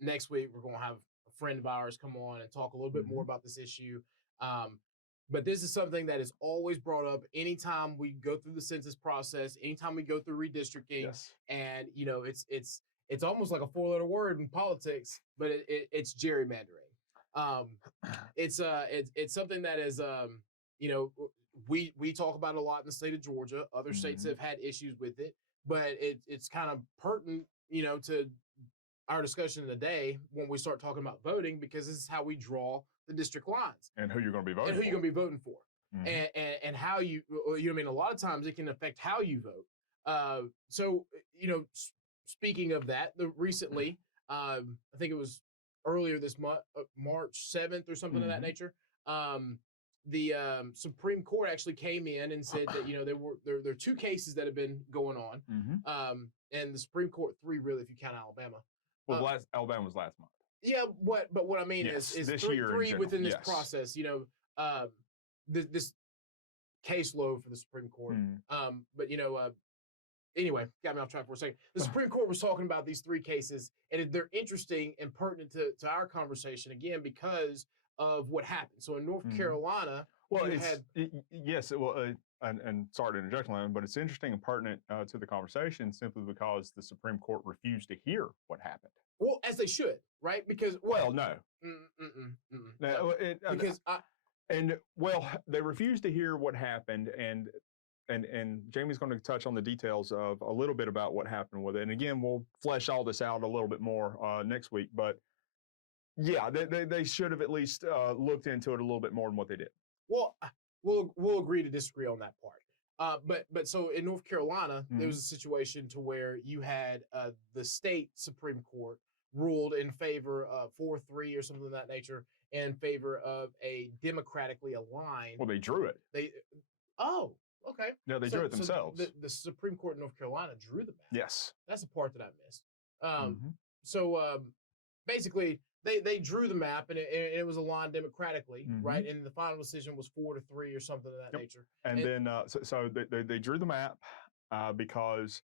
next week we're going to have a friend of ours come on and talk a little bit more about this issue. But this is something that is always brought up anytime we go through the census process, anytime we go through redistricting. Yes. And, it's almost like a four-letter word in politics, but it's gerrymandering. It's something that is, we talk about a lot in the state of Georgia. Other states have had issues with it. But it's kind of pertinent, to our discussion today when we start talking about voting, because this is how we draw the district lines. And who you're going to be voting for. And who you're going to be voting for. And how you know, a lot of times it can affect how you vote. So, speaking of that, recently, I think it was earlier this month, March 7th or something of that nature, the Supreme Court actually came in and said that there are two cases that have been going on, and the Supreme Court 3 really, if you count Alabama. Well, Alabama was last month. Yeah, but what I mean is this three within this process. This caseload for the Supreme Court. But anyway, got me off track for a second. The Supreme Court was talking about these 3 cases, and they're interesting and pertinent to our conversation again because of what happened. So in North Carolina, and sorry to interject, Lynn, but it's interesting and pertinent to the conversation simply because the Supreme Court refused to hear what happened. Well, as they should, right? Because well, no, no. Because they refused to hear what happened, and Jamie's going to touch on the details of a little bit about what happened with it. And again, we'll flesh all this out a little bit more next week. But yeah, they should have at least looked into it a little bit more than what they did. Well, we'll agree to disagree on that part. But so in North Carolina, there was a situation to where you had the state Supreme Court ruled in favor of 4-3 or something of that nature in favor of a democratically aligned. Well, they drew it. Okay. No, they drew it themselves. So the Supreme Court in North Carolina drew the map. Yes. That's the part that I missed. So basically, they drew the map, and it was aligned democratically, right? And the final decision was 4-3 or something of that nature. And then, so they drew the map because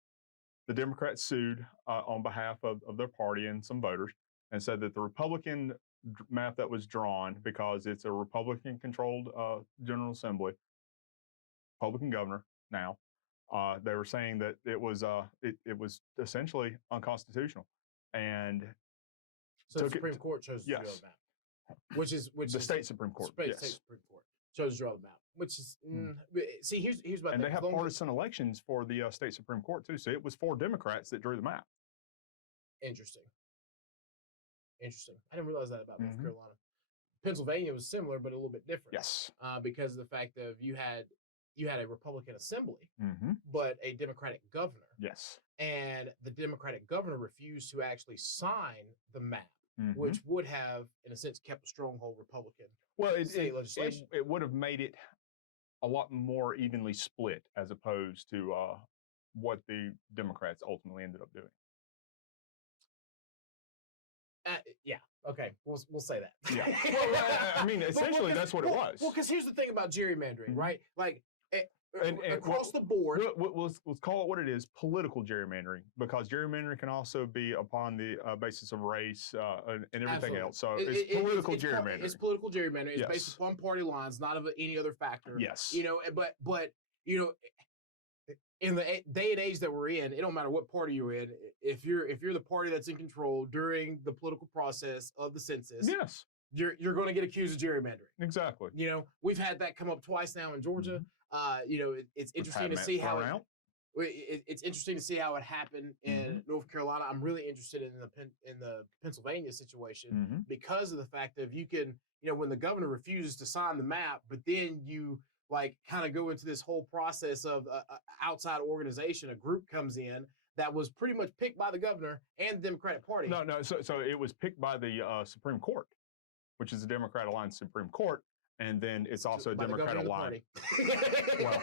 the Democrats sued on behalf of their party and some voters and said that the Republican map that was drawn, because it's a Republican-controlled General Assembly, Republican governor now, they were saying that it was essentially unconstitutional. And so the Supreme Court chose to draw the map, which the state Supreme Court. State Supreme Court chose to draw the map, which is see here's my thing. And they have partisan elections for the state Supreme Court too. So it was 4 Democrats that drew the map. Interesting. I didn't realize that about North Carolina. Pennsylvania was similar, but a little bit different. Yes. Because of the fact of you had a Republican assembly, but a Democratic governor. Yes. And the Democratic governor refused to actually sign the map, which would have, in a sense, kept a stronghold Republican state legislation. It would have made it a lot more evenly split as opposed to what the Democrats ultimately ended up doing. Yeah. Okay. We'll say that. Yeah. Well, I mean, essentially, that's what it was. Well, because here's the thing about gerrymandering, right? Like, across the board. Let's call it what it is: political gerrymandering, because gerrymandering can also be upon the basis of race and everything else. So it's political gerrymandering. It's political gerrymandering. It's based upon party lines, not of any other factor. Yes. But in the day and age that we're in, it don't matter what party you're in. If you're the party that's in control during the political process of the census, yes, you're going to get accused of gerrymandering. Exactly. We've had that come up twice now in Georgia. It's interesting to see how it's interesting to see how it happened in North Carolina. I'm really interested in the Pennsylvania situation because of the fact that you can, when the governor refuses to sign the map, but then you kind of go into this whole process of outside organization, a group comes in that was pretty much picked by the governor and the Democratic Party. No. So it was picked by the Supreme Court, which is a Democrat-aligned Supreme Court. And then it's also a Democrat-aligned. Well,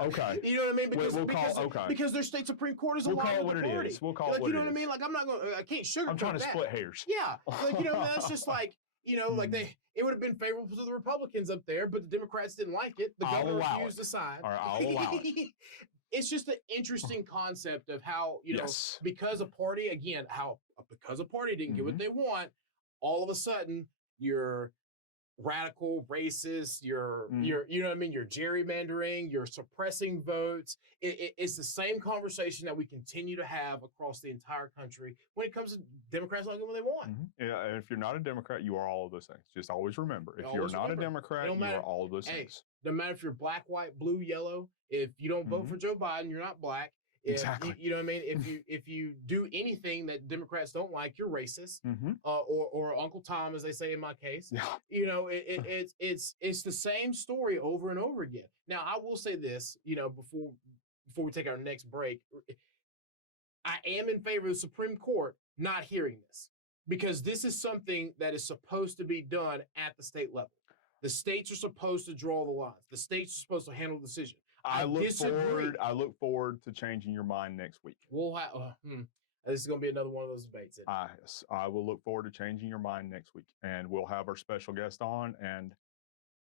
okay. You know what I mean? Because their state Supreme Court is aligned with the party. We'll call it what it is. We'll call it what it is. You know what I mean? Like, I can't sugarcoat that. I'm trying to split hairs. Yeah. That's just like, it would have been favorable to the Republicans up there, but the Democrats didn't like it. The governor refused to sign. All right, I'll allow it. It's just an interesting concept of how, because a party didn't get what they want, all of a sudden you're radical, racist, you're gerrymandering, you're suppressing votes. It's the same conversation that we continue to have across the entire country when it comes to Democrats not getting what they want. Yeah, and if you're not a Democrat, you are all of those things. Just always remember, if you're not a Democrat, you are all of those things. No matter if you're black, white, blue, yellow, if you don't vote for Joe Biden, you're not black. Exactly. You know what I mean? If you do anything that Democrats don't like, you're racist, or Uncle Tom, as they say in my case. Yeah. It's the same story over and over again. Now, I will say this, before we take our next break, I am in favor of the Supreme Court not hearing this, because this is something that is supposed to be done at the state level. The states are supposed to draw the lines. The states are supposed to handle the decision. I look forward to changing your mind next week. This is going to be another one of those debates. Yes, I will look forward to changing your mind next week, and we'll have our special guest on. And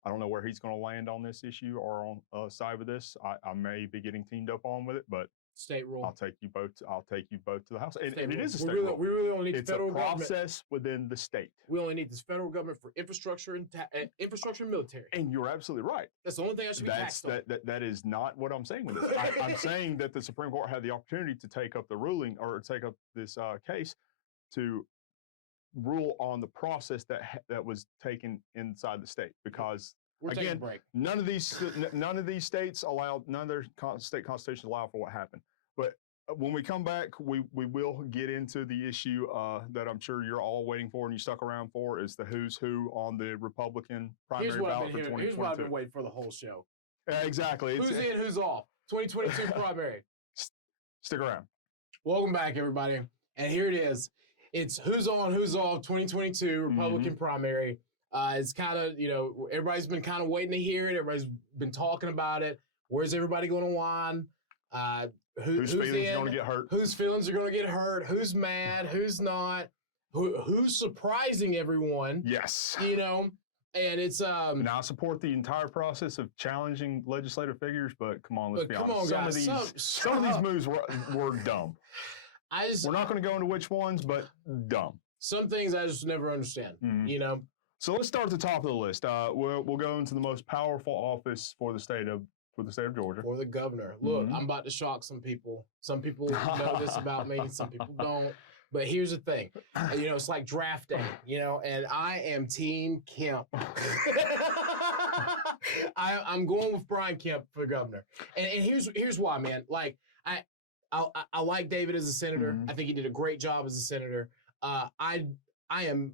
I don't know where he's going to land on this issue or on side with this. I may be getting teamed up on with it, but State rule. I'll take you both to the House, and it rule. is a state rule. We really only need It's the federal a government. process within the state. We only need this federal government for infrastructure and military. And you're absolutely right. That's the only thing I should be taxed on. That is not what I'm saying with this. I'm saying that the Supreme Court had the opportunity to take up the ruling or take up this case to rule on the process that was taken inside the state, because again, none of these states allow, none of their state constitutions allow for what happened. But when we come back, we will get into the issue that I'm sure you're all waiting for and you stuck around for, is the who's who on the Republican primary ballot for 2022. Here's what I've been waiting for the whole show. Exactly. Who's in, who's off? 2022 primary. Stick around. Welcome back, everybody. And here it is. It's who's on, who's off 2022 Republican primary. It's kind of, everybody's been kind of waiting to hear it. Everybody's been talking about it. Where's everybody going to whine? Whose feelings are going to get hurt? Whose feelings are going to get hurt? Who's mad? Who's not? Who's surprising everyone? Yes. And it's now I support the entire process of challenging legislative figures, but come on, let's be honest. Some of these moves were dumb. We're not going to go into which ones, but dumb. Some things I just never understand. So let's start at the top of the list. We'll go into the most powerful office for the state of Georgia. For the governor. Look, I'm about to shock some people. Some people know this about me. Some people don't. But here's the thing. It's like draft day, and I am Team Kemp. I'm going with Brian Kemp for governor. And here's why, man. Like, I like David as a senator. I think he did a great job as a senator. I am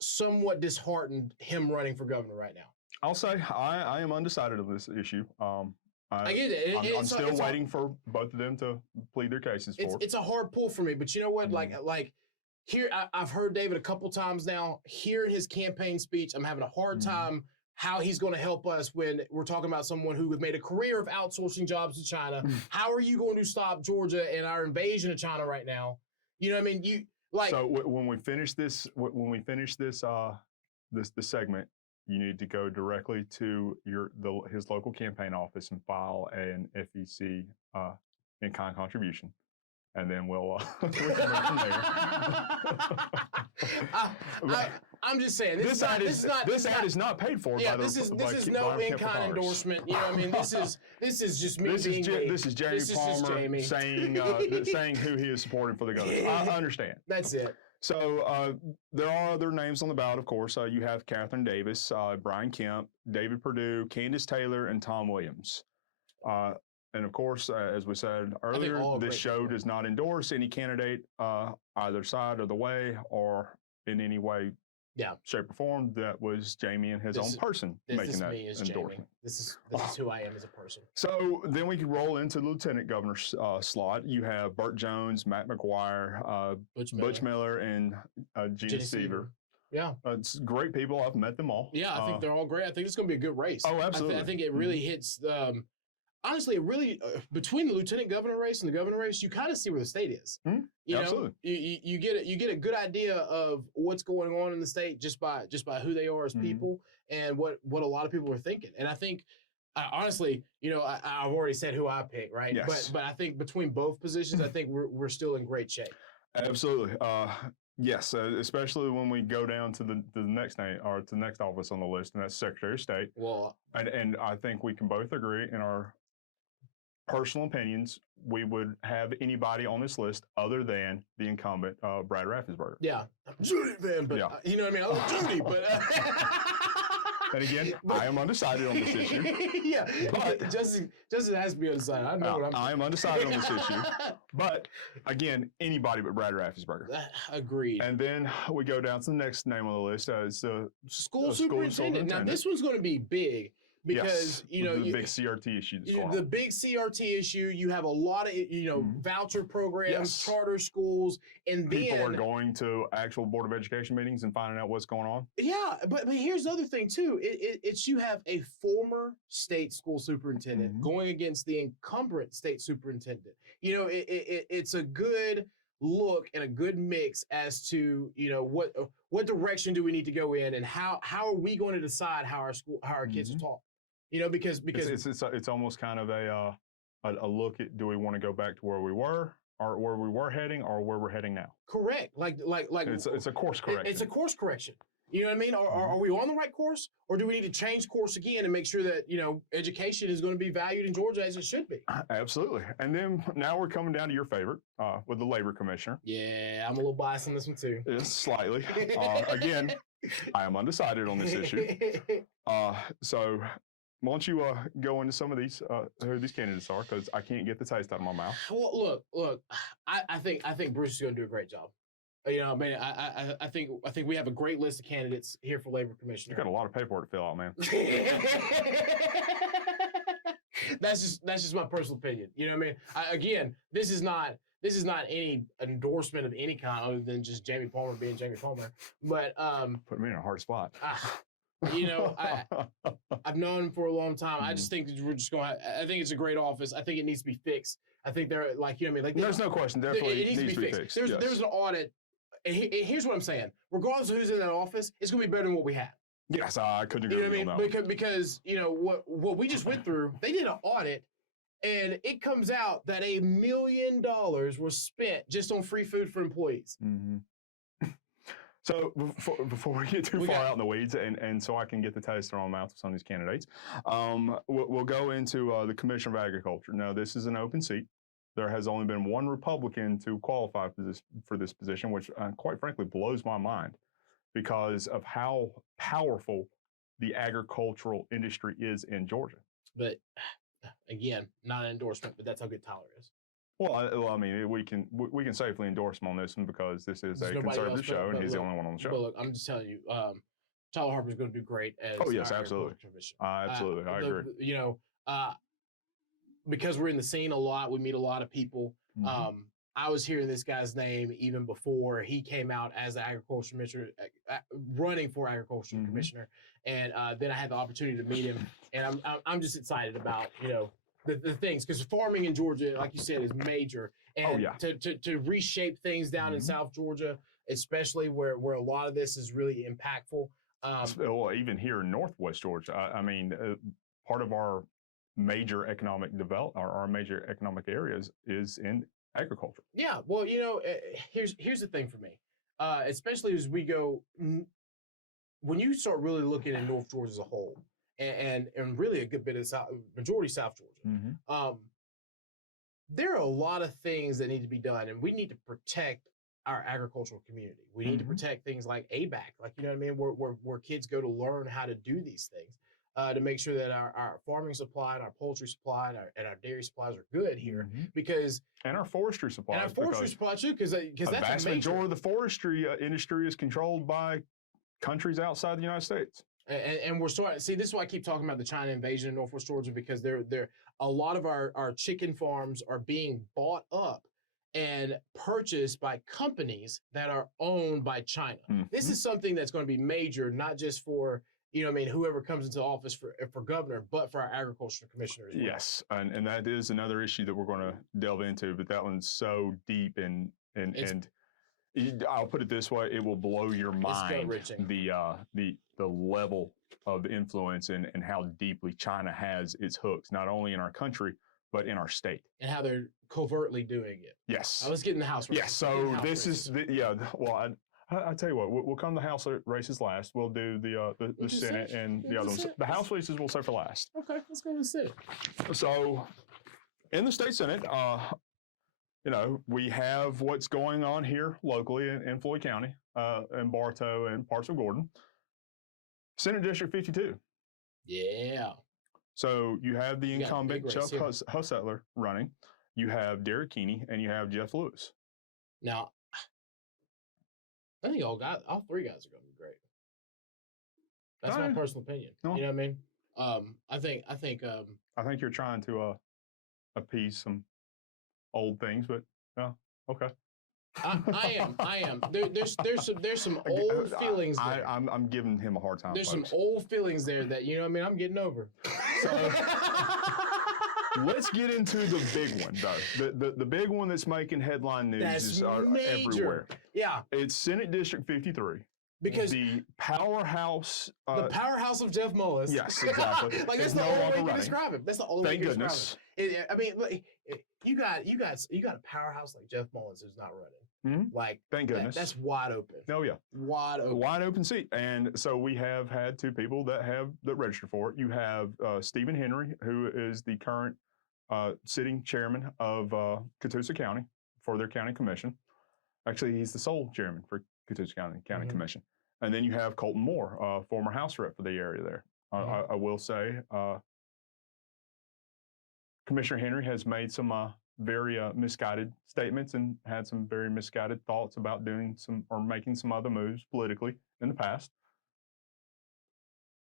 somewhat disheartened him running for governor right now. I'll say I am undecided on this issue. I get it. I'm still waiting for both of them to plead their cases for it. It's a hard pull for me, but you know what? Like here, I've heard David a couple times now. Hearing his campaign speech, I'm having a hard time how he's going to help us when we're talking about someone who has made a career of outsourcing jobs to China. How are you going to stop Georgia and our invasion of China right now? You know what I mean? So when we finish this, this segment, you need to go directly to his local campaign office and file an FEC in-kind contribution, and then we'll we can move from there. I'm just saying this ad is not paid for. Yeah, this is no in-kind endorsement. You know what I mean? This is just me being me. This is Jamie Palmer saying who he is supporting for the governor. I understand. That's it. So there are other names on the ballot, of course. You have Catherine Davis, Brian Kemp, David Perdue, Candace Taylor, and Tom Williams. And of course, as we said earlier, this show does not endorse any candidate either side of the way or in any way, shape, or form. That was Jamie and his own person making that endorsement. This is who I am as a person. So then we can roll into the lieutenant governor's slot. You have Burt Jones, Matt McGuire, Butch Miller, and Gina Seaver. Yeah. It's great people. I've met them all. Yeah, I think they're all great. I think it's going to be a good race. Oh, absolutely. I think it really hits honestly, it really between the lieutenant governor race and the governor race, you kind of see where the state is. Absolutely. You get a good idea of what's going on in the state just by who they are as people and what a lot of people are thinking. And I think honestly, I've already said who I pick, right? Yes. But I think between both positions, I think we're still in great shape. Absolutely. Yes, especially when we go down to the next name or to the next office on the list, and that's Secretary of State. Well, and I think we can both agree in our personal opinions, we would have anybody on this list other than the incumbent, Brad Raffensperger. Yeah, I'm a Judy fan, but you know what I mean? I love Judy, but... And again, I am undecided on this issue. Yeah, but Justin has to be undecided. I know what I am undecided on this issue. But again, anybody but Brad Raffensperger. Agreed. And then we go down to the next name on the list as the school superintendent. Now, this one's going to be big. Because the big CRT issue that's going on. The big CRT issue, you have a lot of voucher programs, charter schools, and people are going to actual Board of Education meetings and finding out what's going on. Yeah, but here's the other thing too. It's you have a former state school superintendent going against the incumbent state superintendent. It's a good look and a good mix as to what direction do we need to go in and how are we going to decide how our kids are taught. Because it's almost kind of a a look at, do we want to go back to where we were, or where we were heading, or where we're heading now? Correct. Like It's a course correction. It's a course correction. You know what I mean? Are we on the right course, or do we need to change course again and make sure that education is going to be valued in Georgia as it should be? Absolutely. And then now we're coming down to your favorite with the labor commissioner. Yeah, I'm a little biased on this one too. Slightly. Again, I am undecided on this issue. So why don't you go into some of these who these candidates are, because I can't get the taste out of my mouth. Well, look. I think Bruce is going to do a great job. I think we have a great list of candidates here for labor commissioner. You got a lot of paperwork to fill out, man. That's just my personal opinion. You know what I mean? Again, this is not any endorsement of any kind other than just Jamie Palmer being Jamie Palmer. But put me in a hard spot. I've known him for a long time. I just think we're just going. I think it's a great office. I think it needs to be fixed. I think they're there's no question. Definitely it needs to be fixed. There's an audit. And here's what I'm saying. Regardless of who's in that office, it's going to be better than what we had. Yes, I couldn't agree with you on that. Because what we just went through, they did an audit, and it comes out that $1 million was spent just on free food for employees. Mm-hmm. So before we get too far out in the weeds, and so I can get the taste in my mouth of some of these candidates, we'll go into the Commissioner of Agriculture. Now, this is an open seat. There has only been one Republican to qualify for this position, which quite frankly blows my mind because of how powerful the agricultural industry is in Georgia. But again, not an endorsement, but that's how good Tyler is. Well, I mean, we can safely endorse him on this one because this is a conservative show, and he's the only one on the show. But look, I'm just telling you, Tyler Harper's going to do great as absolutely. Absolutely, I agree. Because we're in the scene a lot, we meet a lot of people. Mm-hmm. I was hearing this guy's name even before he came out as the agriculture commissioner, running for agriculture commissioner, and then I had the opportunity to meet him, and I'm just excited about the things, because farming in Georgia, like you said, is major, and to reshape things down in South Georgia, especially where a lot of this is really impactful. Well, even here in Northwest Georgia, I mean, part of our major economic our major economic areas is in agriculture. Yeah, well, here's the thing for me, especially as we go, when you start really looking at North Georgia as a whole, and really a good bit of majority South Georgia, there are a lot of things that need to be done, and we need to protect our agricultural community. We need to protect things like ABAC, like, where kids go to learn how to do these things. To make sure that our farming supply and our poultry supply and our dairy supplies are good here, and our forestry supply. And our forestry supply too, because that's a vast majority of the forestry industry is controlled by countries outside the United States. And we're starting. See, this is why I keep talking about the China invasion in Northwest Georgia, because they're a lot of our chicken farms are being bought up and purchased by companies that are owned by China. This is something that's going to be major, not just for whoever comes into office for governor, but for our agriculture commissioner as well. Yes, and that is another issue that we're going to delve into, but that one's so deep and I'll put it this way: it will blow your mind the level of influence and how deeply China has its hooks, not only in our country but in our state, and how they're covertly doing it. Yes. Let's get in the House races. Yes. So this is well. I tell you what, we'll come to the House races last. We'll do the Senate and the other ones. The House races we'll say for last. Okay, let's go to the Senate. So, in the state Senate, we have what's going on here locally in Floyd County, in Bartow and parts of Gordon. Senate District 52. Yeah. So you have the incumbent Chuck Hussettler running. You have Derek Keeney and you have Jeff Lewis. Now, I think all three guys are going to be great. That's my personal opinion. No. You know what I mean? I think you're trying to appease some old things, but okay. I am. There's some old feelings there. I'm giving him a hard time. There's some old feelings there that I'm getting over. So let's get into the big one, though. The big one that's making headline news is everywhere. Yeah. It's Senate District 53. because the powerhouse. The powerhouse of Jeff Mullis. Yes, exactly. Like that's is the no only way longer you can running. describe him. That's the only way Thank you can goodness. describe him. I mean, like, you got a powerhouse like Jeff Mullins who's not running. Mhm. Like, Thank goodness. That's wide open. Oh yeah, Wide open. wide open seat. And so we have had two people that registered for it. You have Stephen Henry, who is the current sitting chairman of Catoosa County for their county commission. Actually, he's the sole chairman for Catoosa County Commission. And then you have Colton Moore, former House rep for the area there. I will say, Commissioner Henry has made some very misguided statements and had some very misguided thoughts about doing some or making some other moves politically in the past.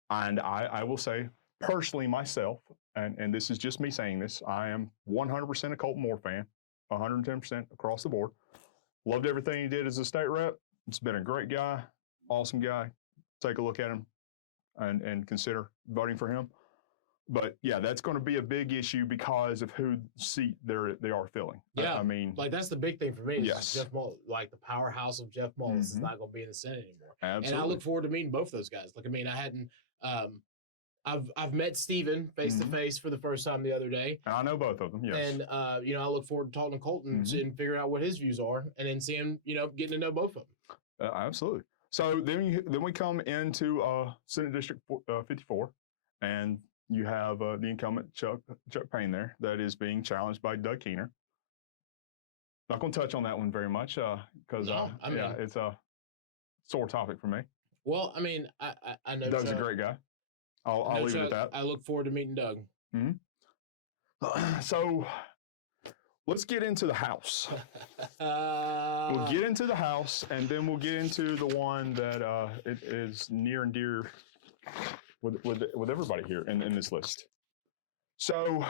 And I will say, personally myself, and this is just me saying this, I am 100% a Colton Moore fan, 110% across the board. Loved everything he did as a state rep. It's been a great guy, awesome guy. Take a look at him and consider voting for him. But yeah, that's going to be a big issue because of who seat they are filling. Yeah, I mean, like that's the big thing for me. Is yes, Jeff Mullis, like the powerhouse of Jeff Mullis is not going to be in the Senate anymore. Absolutely. And I look forward to meeting both those guys. Like, I mean, I hadn't. I've met Steven face to face for the first time the other day. And I know both of them. Yes. And I look forward to talking to Colton and figuring out what his views are, and then seeing getting to know both of them. Absolutely. So then we come into Senate District 54, and you have the incumbent Chuck Payne there that is being challenged by Doug Keener. Not going to touch on that one very much because it's a sore topic for me. Well, I mean, I know Doug's a great guy. I'll leave it at that. I look forward to meeting Doug. So let's get into the House. We'll get into the House, and then we'll get into the one that it is near and dear with everybody here in this list. So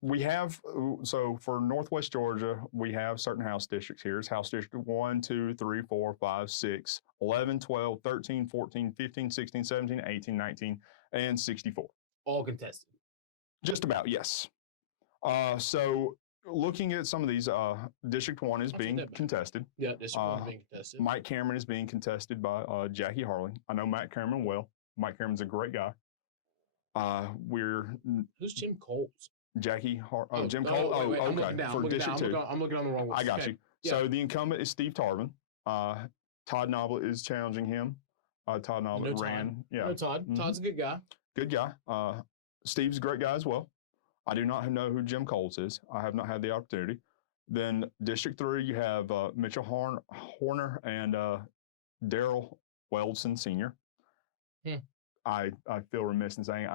we have, for Northwest Georgia, we have certain House districts here. It's House District 1, 2, 3, 4, 5, 6, 11, 12, 13, 14, 15, 16, 17, 18, 19, and 64. All contested. Just about, yes. So looking at some of these, District 1 is being contested. Yeah, District 1 is being contested. Mike Cameron is being contested by Jackie Harley. I know Mike Cameron well. Mike Cameron's a great guy. Who's Jim Coles? Jim Cole. Wait, okay. For District 2. I'm looking on the wrong list. I got you. Yeah. So the incumbent is Steve Tarvin. Todd Noble is challenging him. Todd Noble ran. Yeah. No, Todd. Todd's a good guy. Good guy. Steve's a great guy as well. I do not know who Jim Coles is. I have not had the opportunity. Then District 3, you have Mitchell Horner and Daryl Weldson Sr. I feel remiss in saying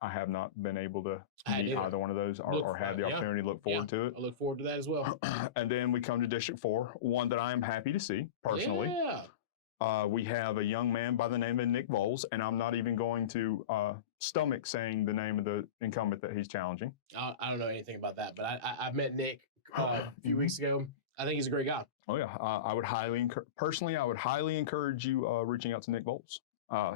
I have not been able to meet either one of those or had the opportunity to look forward to it. I look forward to that as well. And then we come to District 4, one that I am happy to see personally. Yeah. We have a young man by the name of Nick Voles, and I'm not even going to stomach saying the name of the incumbent that he's challenging. I don't know anything about that, but I met Nick a few weeks ago. I think he's a great guy. Oh yeah, I would highly encourage you reaching out to Nick Voles.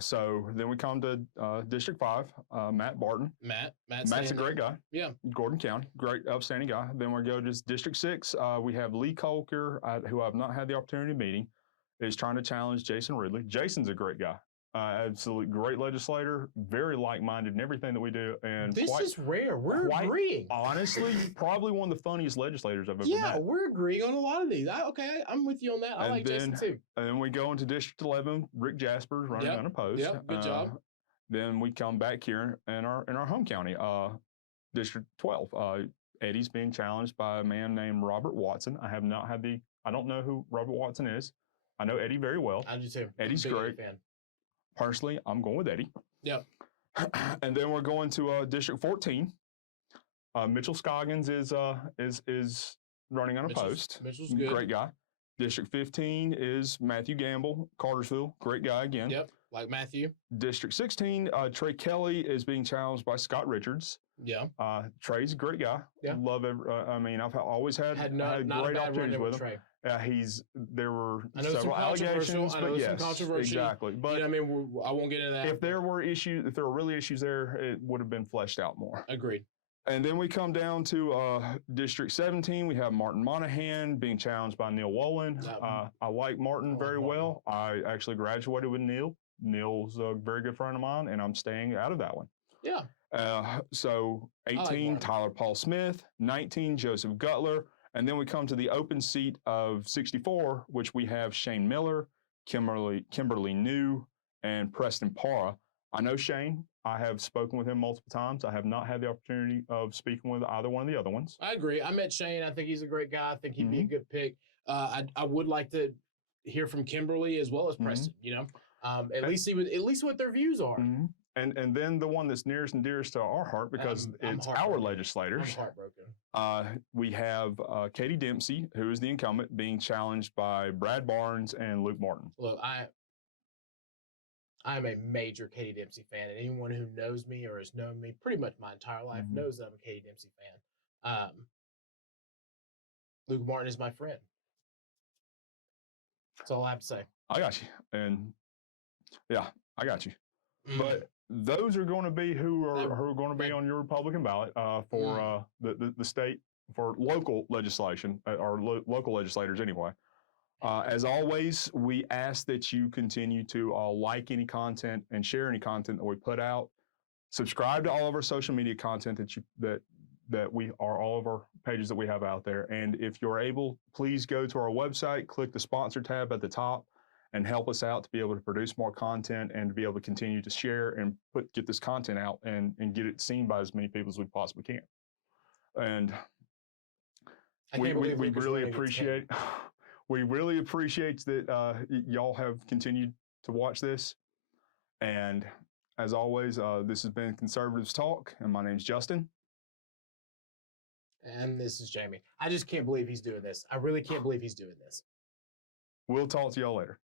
So then we come to District 5, Matt Barton. Matt's a great guy. Yeah. Gordon County, great, outstanding guy. Then we go to District 6. We have Lee Colker, who I've not had the opportunity of meeting, is trying to challenge Jason Ridley. Jason's a great guy. Absolutely great legislator, very like-minded in everything that we do. And this is rare. We're agreeing. Honestly, probably one of the funniest legislators I've ever met. Yeah, we're agreeing on a lot of these. I'm with you on that. I like Jason too. And then we go into District 11, Rick Jaspers running unopposed. Yep, good job. Then we come back here in our home county, District 12. Eddie's being challenged by a man named Robert Watson. I don't know who Robert Watson is. I know Eddie very well. I do too. Eddie's great. Fan. Personally, I'm going with Eddie. Yep. And then we're going to District 14. Mitchell Scoggins is running unopposed. Mitchell's good. Great guy. District 15 is Matthew Gamble, Cartersville. Great guy again. Yep, like Matthew. District 16, Trey Kelly is being challenged by Scott Richards. Yeah. Trey's a great guy. Yeah. I've always had great opportunities with him. Trey. There were several allegations, but yes, exactly. But I won't get into that. If there were really issues there, it would have been fleshed out more. Agreed. And then we come down to District 17. We have Martin Monahan being challenged by Neil Wolin. I like Martin very well. I actually graduated with Neil. Neil's a very good friend of mine, and I'm staying out of that one. Yeah. So 18, Tyler Paul Smith. 19, Joseph Gutler. And then we come to the open seat of 64, which we have Shane Miller, Kimberly New, and Preston Parra. I know Shane. I have spoken with him multiple times. I have not had the opportunity of speaking with either one of the other ones. I agree. I met Shane. I think he's a great guy. I think he'd be a good pick. I would like to hear from Kimberly as well as Preston. You know, at least what their views are. And then the one that's nearest and dearest to our heart, because it's our legislators. I'm heartbroken. We have Katie Dempsey, who is the incumbent, being challenged by Brad Barnes and Luke Martin. Look, I'm a major Katie Dempsey fan, and anyone who knows me or has known me pretty much my entire life knows that I'm a Katie Dempsey fan. Luke Martin is my friend. That's all I have to say. I got you. And yeah, I got you. But those are going to be who are going to be on your Republican ballot for the state, for local legislation, or local legislators anyway. As always, we ask that you continue to like any content and share any content that we put out. Subscribe to all of our social media content that we are, all of our pages that we have out there. And if you're able, please go to our website, click the sponsor tab at the top, and help us out to be able to produce more content and to be able to continue to share and get this content out and get it seen by as many people as we possibly can. And we really appreciate we really appreciate that y'all have continued to watch this. And as always, this has been Conservatives Talk, and my name's Justin. And this is Jamie. I just can't believe he's doing this. I really can't believe he's doing this. We'll talk to y'all later.